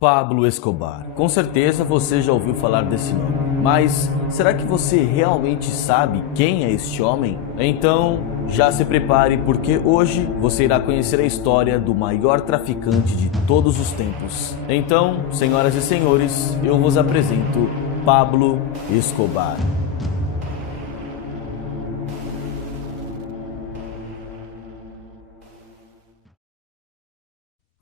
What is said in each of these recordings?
Pablo Escobar. Com certeza você já ouviu falar desse nome, mas será que você realmente sabe quem é este homem? Então, já se prepare porque hoje você irá conhecer a história do maior traficante de todos os tempos. Então, senhoras e senhores, eu vos apresento Pablo Escobar.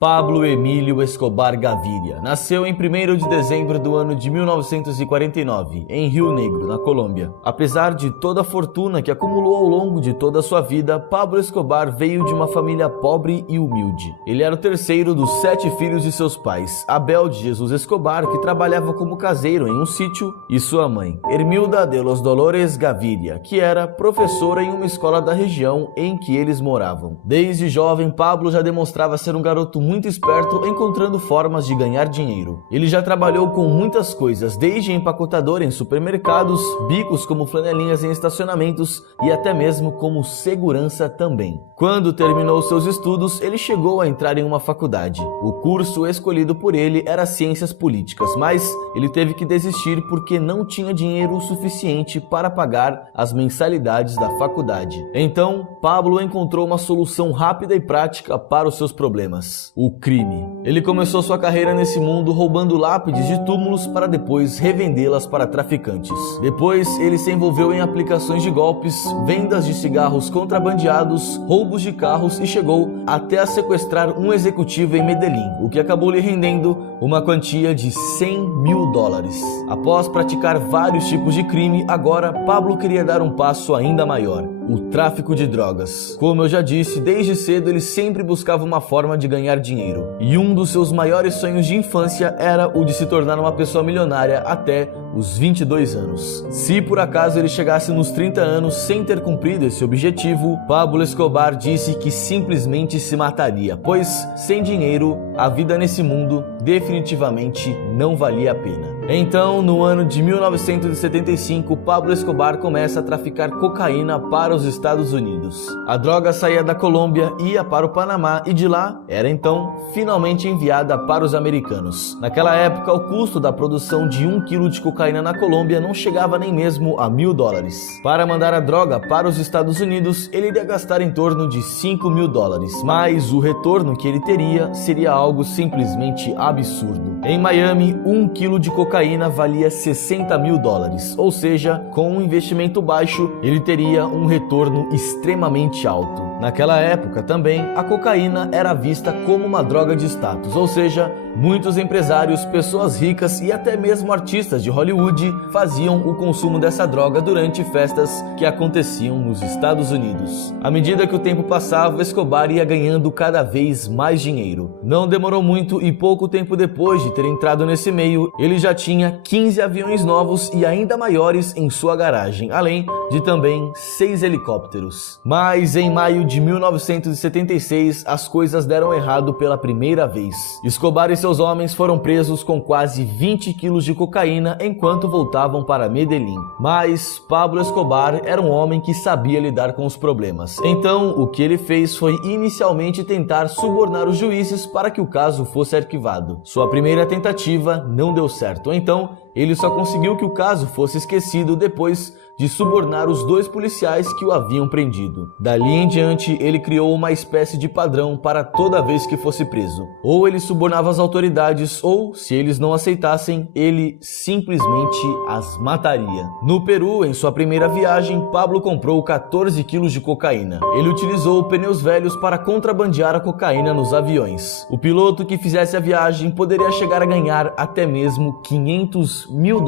Pablo Emílio Escobar Gaviria nasceu em 1º de dezembro do ano de 1949, em Rio Negro, na Colômbia. Apesar de toda a fortuna que acumulou ao longo de toda a sua vida, Pablo Escobar veio de uma família pobre e humilde. Ele era o terceiro dos 7 filhos de seus pais, Abel de Jesus Escobar, que trabalhava como caseiro em um sítio, e sua mãe, Hermilda de los Dolores Gaviria, que era professora em uma escola da região em que eles moravam. Desde jovem, Pablo já demonstrava ser um garoto muito esperto, encontrando formas de ganhar dinheiro. Ele já trabalhou com muitas coisas, desde empacotador em supermercados, bicos como flanelinhas em estacionamentos e até mesmo como segurança também. Quando terminou seus estudos, ele chegou a entrar em uma faculdade. O curso escolhido por ele era Ciências Políticas, mas ele teve que desistir porque não tinha dinheiro suficiente para pagar as mensalidades da faculdade. Então, Pablo encontrou uma solução rápida e prática para os seus problemas: o crime. Ele começou sua carreira nesse mundo roubando lápides de túmulos para depois revendê-las para traficantes. Depois, ele se envolveu em aplicações de golpes, vendas de cigarros contrabandeados, roubos de carros e chegou até a sequestrar um executivo em Medellín, o que acabou lhe rendendo uma quantia de $100 mil. Após praticar vários tipos de crime, agora Pablo queria dar um passo ainda maior: o tráfico de drogas. Como eu já disse, desde cedo ele sempre buscava uma forma de ganhar dinheiro. E um dos seus maiores sonhos de infância era o de se tornar uma pessoa milionária até os 22 anos. Se por acaso ele chegasse nos 30 anos sem ter cumprido esse objetivo, Pablo Escobar disse que simplesmente se mataria, pois sem dinheiro, a vida nesse mundo definitivamente não valia a pena. Então, no ano de 1975, Pablo Escobar começa a traficar cocaína para os Estados Unidos. A droga saía da Colômbia, ia para o Panamá e de lá era então finalmente enviada para os americanos. Naquela época, o custo da produção de 1 quilo de cocaína na Colômbia não chegava nem mesmo a $1.000. Para mandar a droga para os Estados Unidos, ele iria gastar em torno de $5 mil, mas o retorno que ele teria seria algo simplesmente absurdo. Em Miami, 1 quilo de cocaína valia $60 mil, ou seja, com um investimento baixo, ele teria um retorno extremamente alto. Naquela época também, a cocaína era vista como uma droga de status, ou seja, muitos empresários, pessoas ricas e até mesmo artistas de Hollywood faziam o consumo dessa droga durante festas que aconteciam nos Estados Unidos. À medida que o tempo passava, Escobar ia ganhando cada vez mais dinheiro. Não demorou muito e pouco tempo depois de ter entrado nesse meio, ele já tinha 15 aviões novos e ainda maiores em sua garagem, além de também 6 helicópteros. Mas em maio de 1976, as coisas deram errado pela primeira vez. Escobar e seus homens foram presos com quase 20 quilos de cocaína enquanto voltavam para Medellín. Mas Pablo Escobar era um homem que sabia lidar com os problemas. Então, o que ele fez foi inicialmente tentar subornar os juízes para que o caso fosse arquivado. Sua primeira tentativa não deu certo, então ele só conseguiu que o caso fosse esquecido depois de subornar os 2 policiais que o haviam prendido. Dali em diante, ele criou uma espécie de padrão para toda vez que fosse preso. Ou ele subornava as autoridades, ou, se eles não aceitassem, ele simplesmente as mataria. No Peru, em sua primeira viagem, Pablo comprou 14 quilos de cocaína. Ele utilizou pneus velhos para contrabandear a cocaína nos aviões. O piloto que fizesse a viagem poderia chegar a ganhar até mesmo $500 mil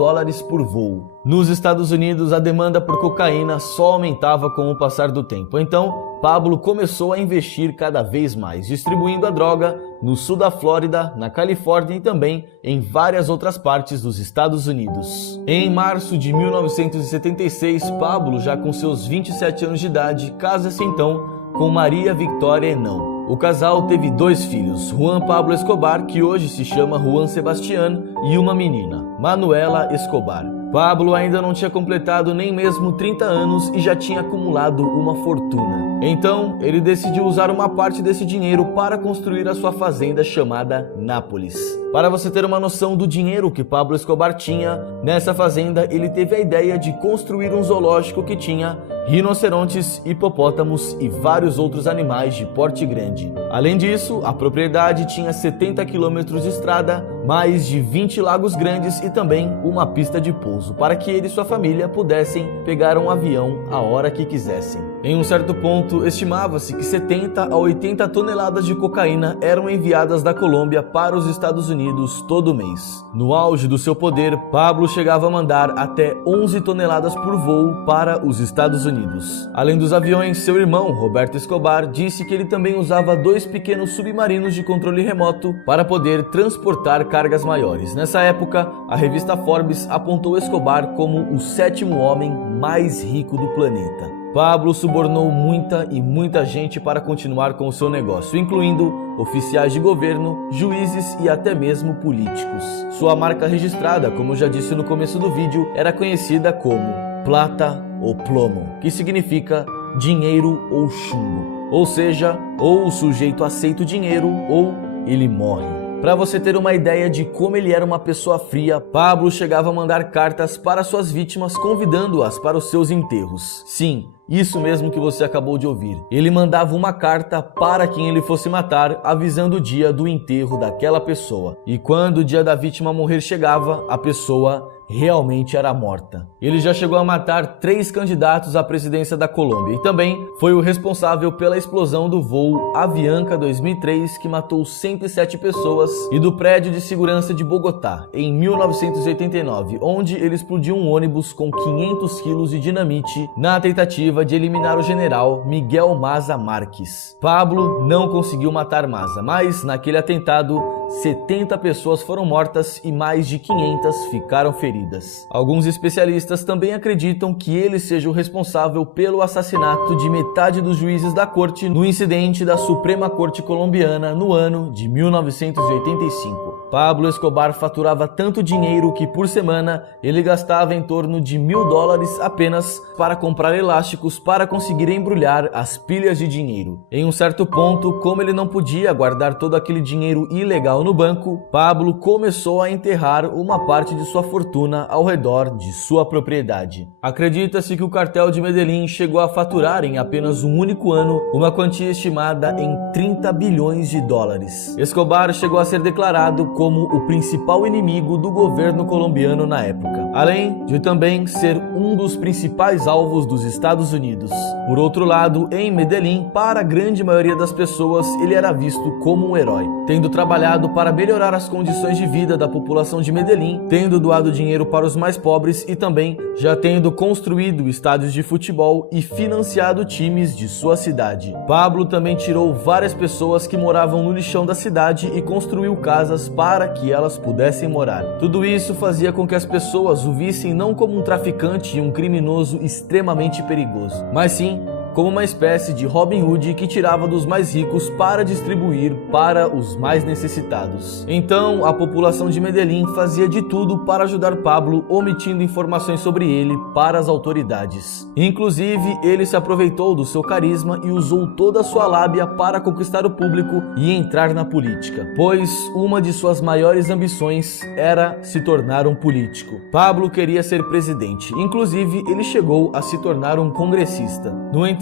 por voo. Nos Estados Unidos, a demanda por cocaína só aumentava com o passar do tempo. Então, Pablo começou a investir cada vez mais, distribuindo a droga no sul da Flórida, na Califórnia e também em várias outras partes dos Estados Unidos. Em março de 1976, Pablo, já com seus 27 anos de idade, casa-se então com Maria Victoria Henão. O casal teve 2 filhos, Juan Pablo Escobar, que hoje se chama Juan Sebastián, e uma menina, Manuela Escobar. Pablo ainda não tinha completado nem mesmo 30 anos e já tinha acumulado uma fortuna. Então, ele decidiu usar uma parte desse dinheiro para construir a sua fazenda chamada Nápoles. Para você ter uma noção do dinheiro que Pablo Escobar tinha, nessa fazenda ele teve a ideia de construir um zoológico que tinha rinocerontes, hipopótamos e vários outros animais de porte grande. Além disso, a propriedade tinha 70 quilômetros de estrada, mais de 20 lagos grandes e também uma pista de pouso, para que ele e sua família pudessem pegar um avião a hora que quisessem. Em um certo ponto, estimava-se que 70 a 80 toneladas de cocaína eram enviadas da Colômbia para os Estados Unidos todo mês. No auge do seu poder, Pablo chegava a mandar até 11 toneladas por voo para os Estados Unidos. Além dos aviões, seu irmão, Roberto Escobar, disse que ele também usava 2 pequenos submarinos de controle remoto para poder transportar cargas maiores. Nessa época, a revista Forbes apontou Escobar como o 7º homem mais rico do planeta. Pablo subornou muita gente para continuar com o seu negócio, incluindo oficiais de governo, juízes e até mesmo políticos. Sua marca registrada, como eu já disse no começo do vídeo, era conhecida como plata ou plomo, que significa dinheiro ou chumbo. Ou seja, ou o sujeito aceita o dinheiro ou ele morre. Para você ter uma ideia de como ele era uma pessoa fria, Pablo chegava a mandar cartas para suas vítimas convidando-as para os seus enterros. Sim, isso mesmo que você acabou de ouvir. Ele mandava uma carta para quem ele fosse matar, avisando o dia do enterro daquela pessoa. E quando o dia da vítima morrer chegava, a pessoa realmente era morta. Ele já chegou a matar 3 candidatos à presidência da Colômbia e também foi o responsável pela explosão do voo Avianca 2003, que matou 107 pessoas, e do prédio de segurança de Bogotá, em 1989, onde ele explodiu um ônibus com 500 quilos de dinamite na tentativa de eliminar o general Miguel Maza Márquez. Pablo não conseguiu matar Maza, mas naquele atentado 70 pessoas foram mortas e mais de 500 ficaram feridas. Alguns especialistas também acreditam que ele seja o responsável pelo assassinato de metade dos juízes da corte no incidente da Suprema Corte Colombiana no ano de 1985. Pablo Escobar faturava tanto dinheiro que por semana ele gastava em torno de $1.000 apenas para comprar elásticos para conseguir embrulhar as pilhas de dinheiro. Em um certo ponto, como ele não podia guardar todo aquele dinheiro ilegal no banco, Pablo começou a enterrar uma parte de sua fortuna ao redor de sua propriedade. Acredita-se que o cartel de Medellín chegou a faturar em apenas um único ano uma quantia estimada em $30 bilhões. Escobar chegou a ser declarado como o principal inimigo do governo colombiano na época, além de também ser um dos principais alvos dos Estados Unidos. Por outro lado, em Medellín, para a grande maioria das pessoas, ele era visto como um herói, tendo trabalhado para melhorar as condições de vida da população de Medellín, tendo doado dinheiro para os mais pobres e também já tendo construído estádios de futebol e financiado times de sua cidade. Pablo também tirou várias pessoas que moravam no lixão da cidade e construiu casas para que elas pudessem morar. Tudo isso fazia com que as pessoas o vissem não como um traficante e um criminoso extremamente perigoso, mas sim como uma espécie de Robin Hood que tirava dos mais ricos para distribuir para os mais necessitados. Então, a população de Medellín fazia de tudo para ajudar Pablo, omitindo informações sobre ele para as autoridades. Inclusive, ele se aproveitou do seu carisma e usou toda a sua lábia para conquistar o público e entrar na política, pois uma de suas maiores ambições era se tornar um político. Pablo queria ser presidente, inclusive ele chegou a se tornar um congressista. No entanto,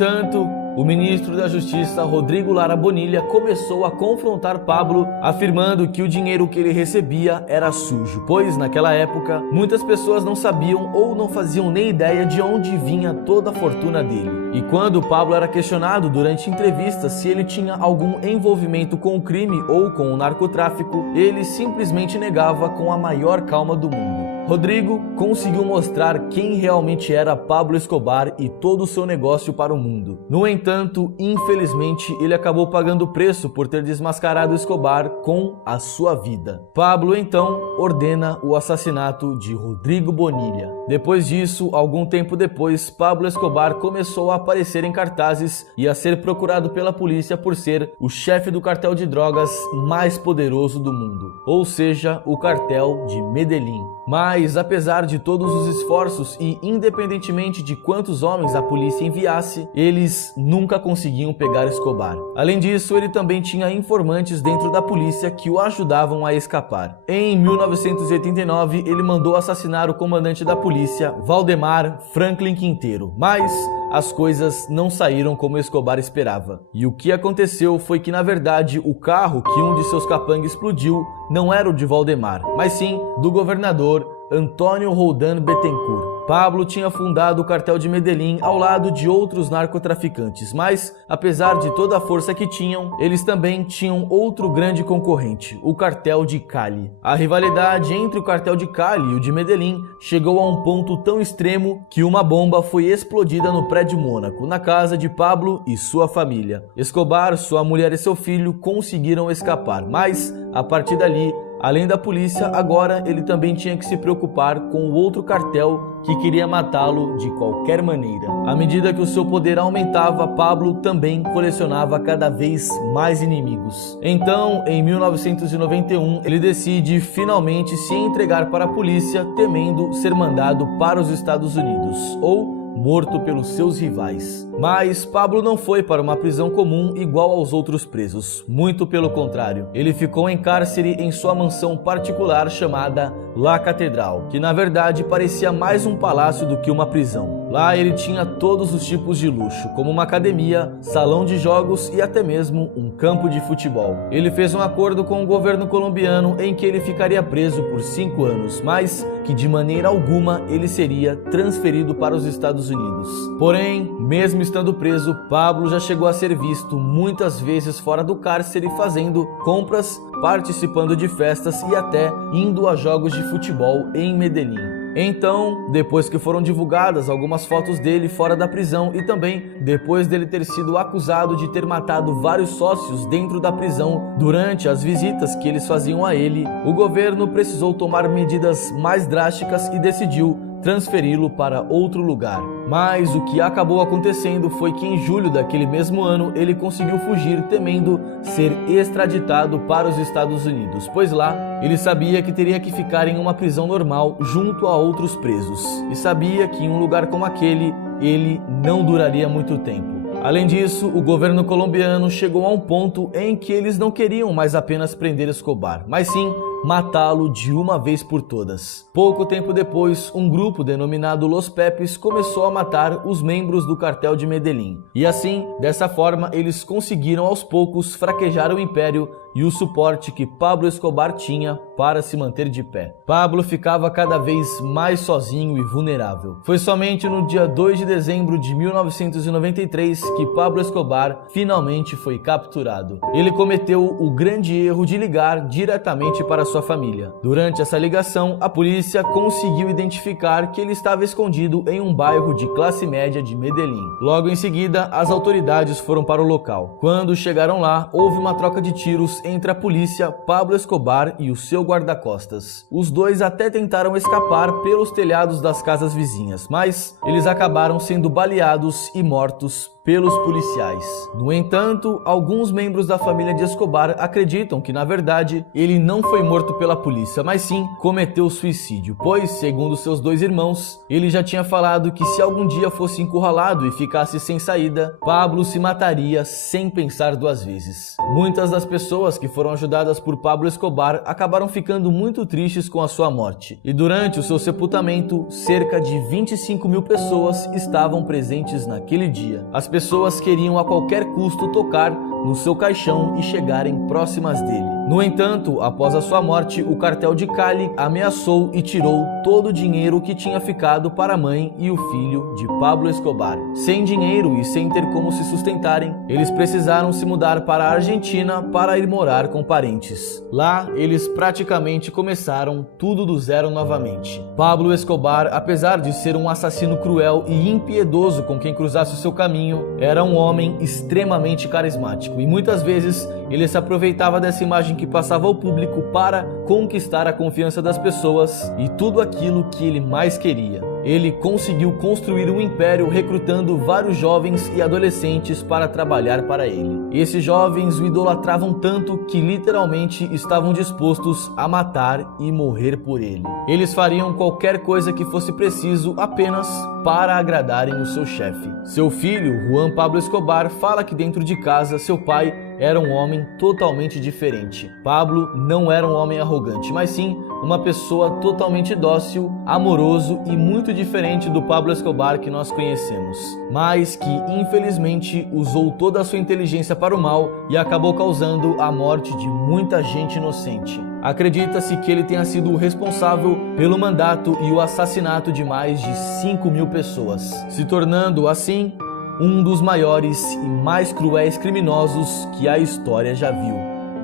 o ministro da Justiça, Rodrigo Lara Bonilla, começou a confrontar Pablo, afirmando que o dinheiro que ele recebia era sujo, pois naquela época muitas pessoas não sabiam ou não faziam nem ideia de onde vinha toda a fortuna dele. E quando Pablo era questionado durante entrevistas se ele tinha algum envolvimento com o crime ou com o narcotráfico, ele simplesmente negava com a maior calma do mundo. Rodrigo conseguiu mostrar quem realmente era Pablo Escobar e todo o seu negócio para o mundo. No entanto, infelizmente, ele acabou pagando o preço por ter desmascarado Escobar com a sua vida. Pablo, então, ordena o assassinato de Rodrigo Bonilla. Depois disso, algum tempo depois, Pablo Escobar começou a aparecer em cartazes e a ser procurado pela polícia por ser o chefe do cartel de drogas mais poderoso do mundo, ou seja, o cartel de Medellín. Mas Mas, apesar de todos os esforços e independentemente de quantos homens a polícia enviasse, eles nunca conseguiam pegar Escobar. Além disso, ele também tinha informantes dentro da polícia que o ajudavam a escapar. Em 1989, ele mandou assassinar o comandante da polícia, Valdemar Franklin Quintero, mas as coisas não saíram como Escobar esperava. E o que aconteceu foi que, na verdade, o carro que um de seus capangas explodiu não era o de Valdemar, mas sim do governador Antônio Roldan Bettencourt. Pablo tinha fundado o cartel de Medellín ao lado de outros narcotraficantes, mas, apesar de toda a força que tinham, eles também tinham outro grande concorrente, o cartel de Cali. A rivalidade entre o cartel de Cali e o de Medellín chegou a um ponto tão extremo que uma bomba foi explodida no prédio Mônaco, na casa de Pablo e sua família. Escobar, sua mulher e seu filho conseguiram escapar, mas, a partir dali, além da polícia, agora ele também tinha que se preocupar com o outro cartel que queria matá-lo de qualquer maneira. À medida que o seu poder aumentava, Pablo também colecionava cada vez mais inimigos. Então, em 1991, ele decide finalmente se entregar para a polícia, temendo ser mandado para os Estados Unidos, ou morto pelos seus rivais. Mas Pablo não foi para uma prisão comum igual aos outros presos. Muito pelo contrário. Ele ficou em cárcere em sua mansão particular chamada La Catedral, que na verdade parecia mais um palácio do que uma prisão. Lá ele tinha todos os tipos de luxo, como uma academia, salão de jogos e até mesmo um campo de futebol. Ele fez um acordo com o governo colombiano em que ele ficaria preso por 5 anos, mas que de maneira alguma ele seria transferido para os Estados Unidos. Porém, mesmo estando preso, Pablo já chegou a ser visto muitas vezes fora do cárcere fazendo compras, participando de festas e até indo a jogos de futebol em Medellín. Então, depois que foram divulgadas algumas fotos dele fora da prisão e também depois dele ter sido acusado de ter matado vários sócios dentro da prisão durante as visitas que eles faziam a ele, o governo precisou tomar medidas mais drásticas e decidiu transferi-lo para outro lugar. Mas o que acabou acontecendo foi que em julho daquele mesmo ano ele conseguiu fugir temendo ser extraditado para os Estados Unidos, pois lá ele sabia que teria que ficar em uma prisão normal junto a outros presos e sabia que em um lugar como aquele ele não duraria muito tempo. Além disso, o governo colombiano chegou a um ponto em que eles não queriam mais apenas prender Escobar, mas sim matá-lo de uma vez por todas. Pouco tempo depois, um grupo denominado Los Pepes começou a matar os membros do cartel de Medellín. E assim, dessa forma, eles conseguiram aos poucos fraquejar o império e o suporte que Pablo Escobar tinha para se manter de pé. Pablo ficava cada vez mais sozinho e vulnerável. Foi somente no dia 2 de dezembro de 1993 que Pablo Escobar finalmente foi capturado. Ele cometeu o grande erro de ligar diretamente para sua família. Durante essa ligação, a polícia conseguiu identificar que ele estava escondido em um bairro de classe média de Medellín. Logo em seguida, as autoridades foram para o local. Quando chegaram lá, houve uma troca de tiros entre a polícia, Pablo Escobar e o seu guarda-costas. Os dois até tentaram escapar pelos telhados das casas vizinhas, mas eles acabaram sendo baleados e mortos pelos policiais. No entanto, alguns membros da família de Escobar acreditam que, na verdade, ele não foi morto pela polícia, mas sim cometeu suicídio, pois, segundo seus dois irmãos, ele já tinha falado que se algum dia fosse encurralado e ficasse sem saída, Pablo se mataria sem pensar duas vezes. Muitas das pessoas que foram ajudadas por Pablo Escobar acabaram ficando muito tristes com a sua morte, e durante o seu sepultamento, cerca de 25 mil pessoas estavam presentes naquele dia. As pessoas queriam a qualquer custo tocar no seu caixão e chegarem próximas dele. No entanto, após a sua morte, o cartel de Cali ameaçou e tirou todo o dinheiro que tinha ficado para a mãe e o filho de Pablo Escobar. Sem dinheiro e sem ter como se sustentarem, eles precisaram se mudar para a Argentina para ir morar com parentes. Lá, eles praticamente começaram tudo do zero novamente. Pablo Escobar, apesar de ser um assassino cruel e impiedoso com quem cruzasse o seu caminho, era um homem extremamente carismático e muitas vezes ele se aproveitava dessa imagem que passava ao público para conquistar a confiança das pessoas e tudo aquilo que ele mais queria: ele conseguiu construir um império recrutando vários jovens e adolescentes para trabalhar para ele. Esses jovens o idolatravam tanto que literalmente estavam dispostos a matar e morrer por ele. Eles fariam qualquer coisa que fosse preciso apenas para agradarem o seu chefe. Seu filho, Juan Pablo Escobar, fala que dentro de casa seu pai era um homem totalmente diferente. Pablo não era um homem arrogante, mas sim uma pessoa totalmente dócil, amoroso e muito diferente do Pablo Escobar que nós conhecemos, mas que infelizmente usou toda a sua inteligência para o mal e acabou causando a morte de muita gente inocente. Acredita-se que ele tenha sido o responsável pelo mandato e o assassinato de mais de 5.000 pessoas, se tornando assim um dos maiores e mais cruéis criminosos que a história já viu.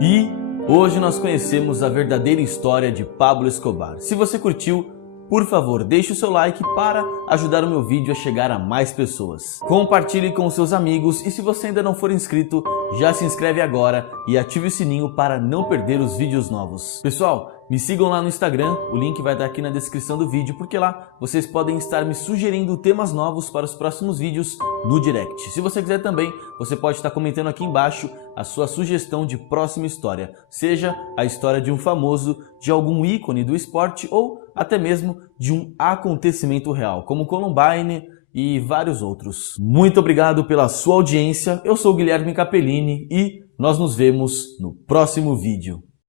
E hoje nós conhecemos a verdadeira história de Pablo Escobar. Se você curtiu, por favor, deixe o seu like para ajudar o meu vídeo a chegar a mais pessoas. Compartilhe com seus amigos e se você ainda não for inscrito, já se inscreve agora e ative o sininho para não perder os vídeos novos. Pessoal, me sigam lá no Instagram, o link vai estar aqui na descrição do vídeo, porque lá vocês podem estar me sugerindo temas novos para os próximos vídeos no direct. Se você quiser também, você pode estar comentando aqui embaixo a sua sugestão de próxima história, seja a história de um famoso, de algum ícone do esporte ou até mesmo de um acontecimento real, como Columbine e vários outros. Muito obrigado pela sua audiência, eu sou o Guilherme Capellini e nós nos vemos no próximo vídeo.